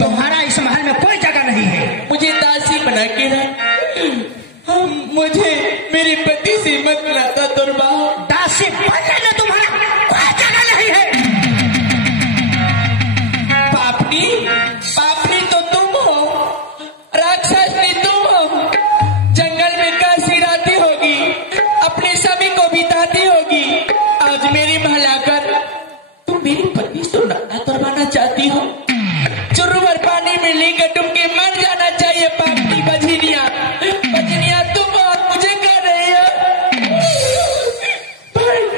तुम्हारा इस महल में कोई जगह नहीं है। मुझे दासी बना के रख। मुझे मेरे पति से मत लाता दुर्बा। दासी बनने में तुम्हारा कोई जगह नहीं है। पापनी तो तुम हो, राक्षसनी तुम हो। जंगल में कैसी राती होगी, अपने सभी को बिताती होगी। आज मेरी महल आकर तुम मेरी पति से नाता करवाना चाहती हो। चुरुवर पानी में लेकर डूब के मर जाना चाहिए। पापनी बजनिया तुम और मुझे कर रही हो।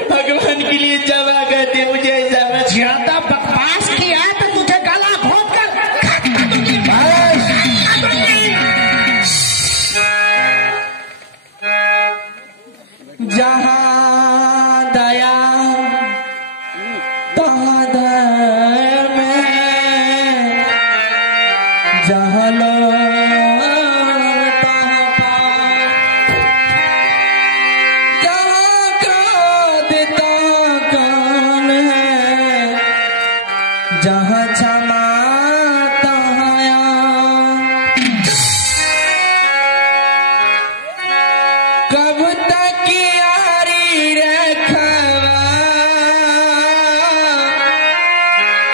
भगवान के लिए जवा करते मुझे ज्यादा बकवास किया तो तुझे गला घोट कर जहाँ दया तहाँ धर्म है, जहाँ लोभ तहाँ पाप, जहाँ क्रोध तहाँ कौन है, जहाँ क्षमा तहाँ कब तक यारी रखवा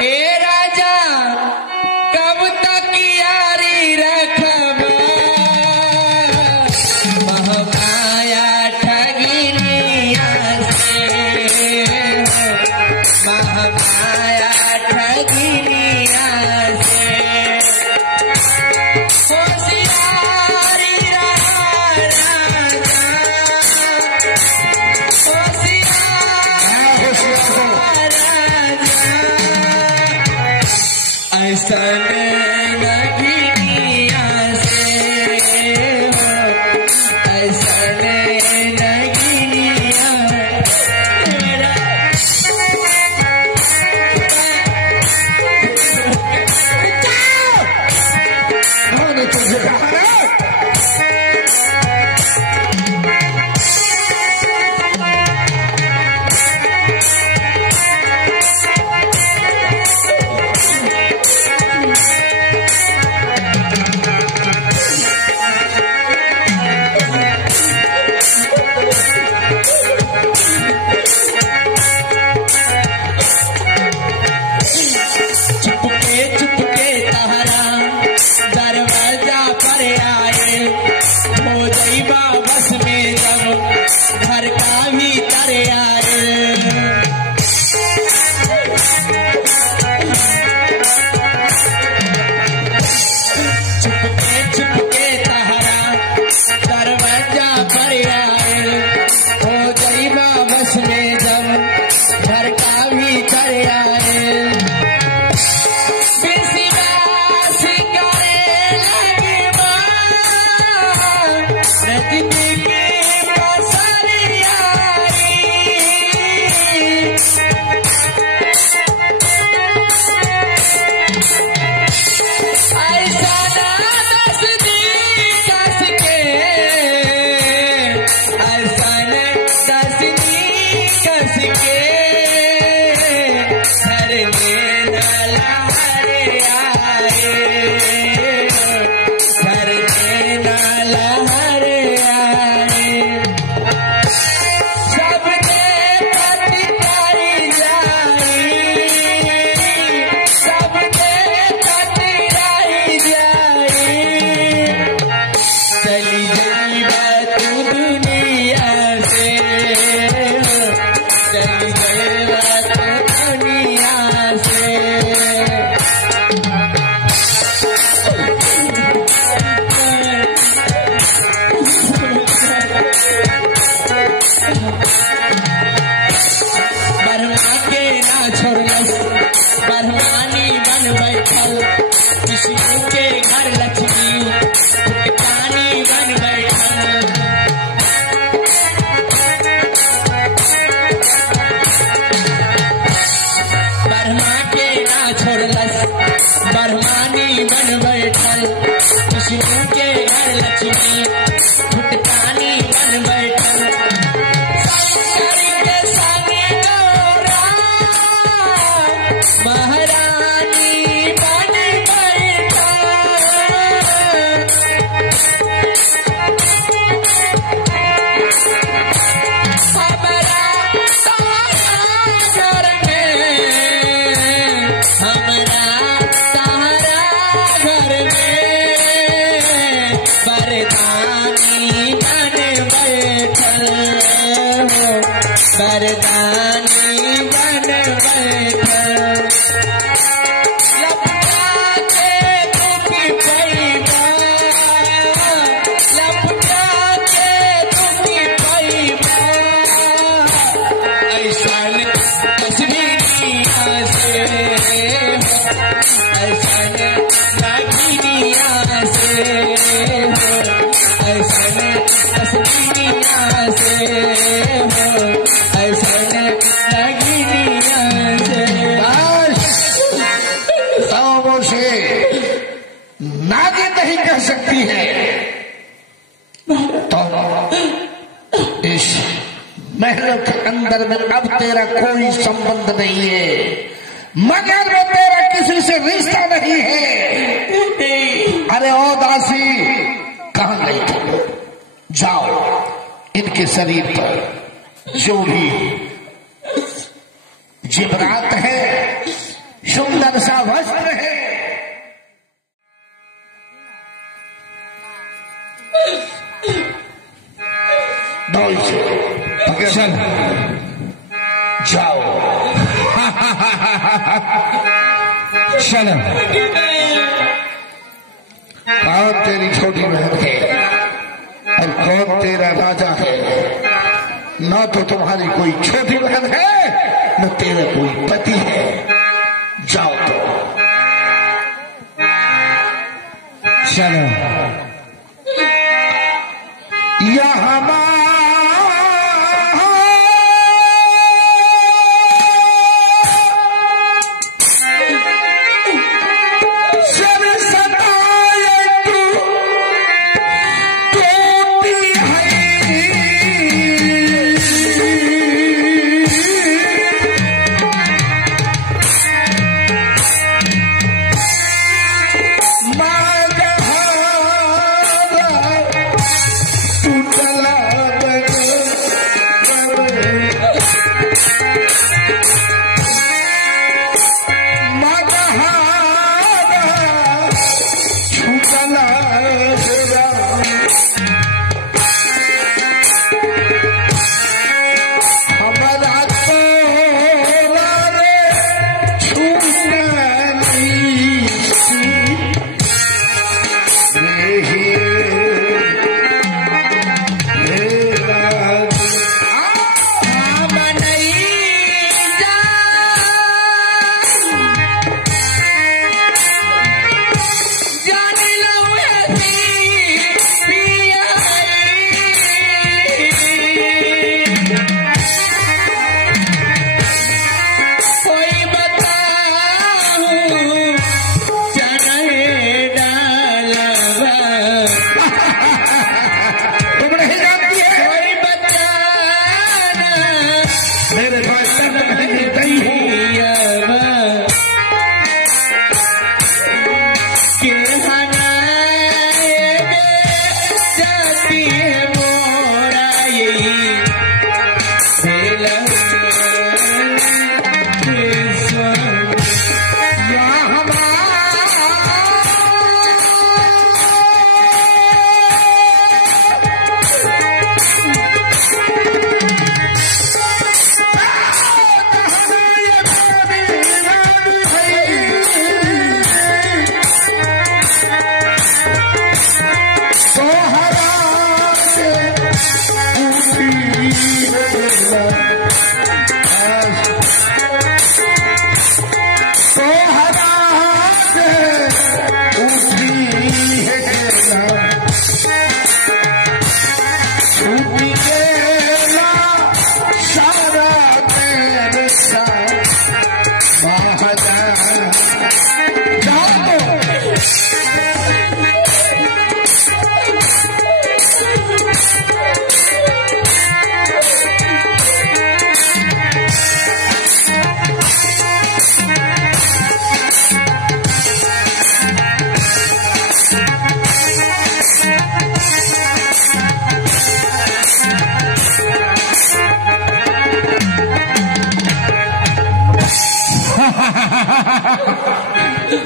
ए राजा, कब तक यारी रखवा। महमाया ठगिनिया से, महमाया ठगिनिया से होशियारी ऐसा नगिनिया से हो, ऐसा नगिनिया मेरा। तुझे चुपके तहरा दरवाजा पर आए, हो जाइबा बस में जब घर का भीतर आए। चुपके तहरा दरवाजा पर आए, हो जाइबा बस में जब घर का भीतर आए। ब्रह्मानी बन बैठल, विष्णु के घर लक्ष्मी फुटकानी बन बैठल। ब्रह्मा के ना छोड़लस, ब्रह्मानी बन बैठल, विष्णु के घर लक्ष्मी फुटकानी बन बैठल। महारानी बन बैठल, नारी नहीं कह सकती है, तो इस महल के अंदर में अब तेरा कोई संबंध नहीं है, मगर में तेरा किसी से रिश्ता नहीं है। अरे ओ दासी, कहां गई तुम? जाओ, इनके शरीर पर जो भी जेवरात है, सुंदर सा वस्त्र है, चल जाओ। चलो, कौन तेरी छोटी बहन है और कौन तेरा राजा है? न तो तुम्हारी कोई छोटी बहन है, न तेरा कोई पति है। जाओ तो। चलो, यहाँ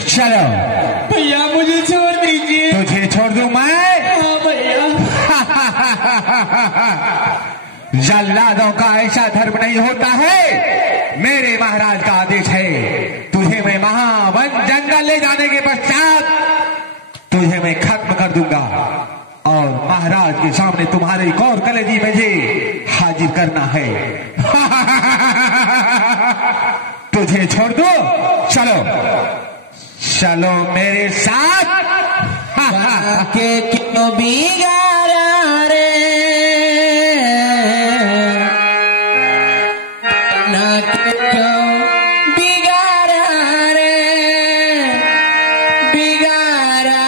चलो भैया, मुझे छोड़ दीजिए। तुझे छोड़ दूं मैं? हाँ भैया। जल्लादों का ऐसा धर्म नहीं होता है। मेरे महाराज का आदेश है, तुझे मैं महावन जंगल ले जाने के पश्चात तुझे मैं खत्म कर दूंगा और महाराज के सामने तुम्हारे कौर कलेजी मुझे हाजिर करना है। तुझे छोड़ दो? चलो चलो मेरे साथ। के क्यों बिगाड़ा रे, ना के क्यों बिगाड़ा रे, बिगाड़ा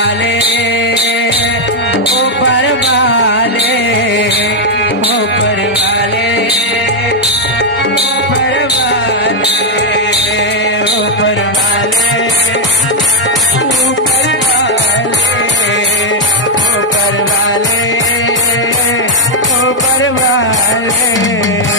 वाले, ऊपर वाले, ऊपर वाले, ऊपर वाले, ऊपर वाले, ऊपर वाले, ऊपर वाले, ऊपर वाले।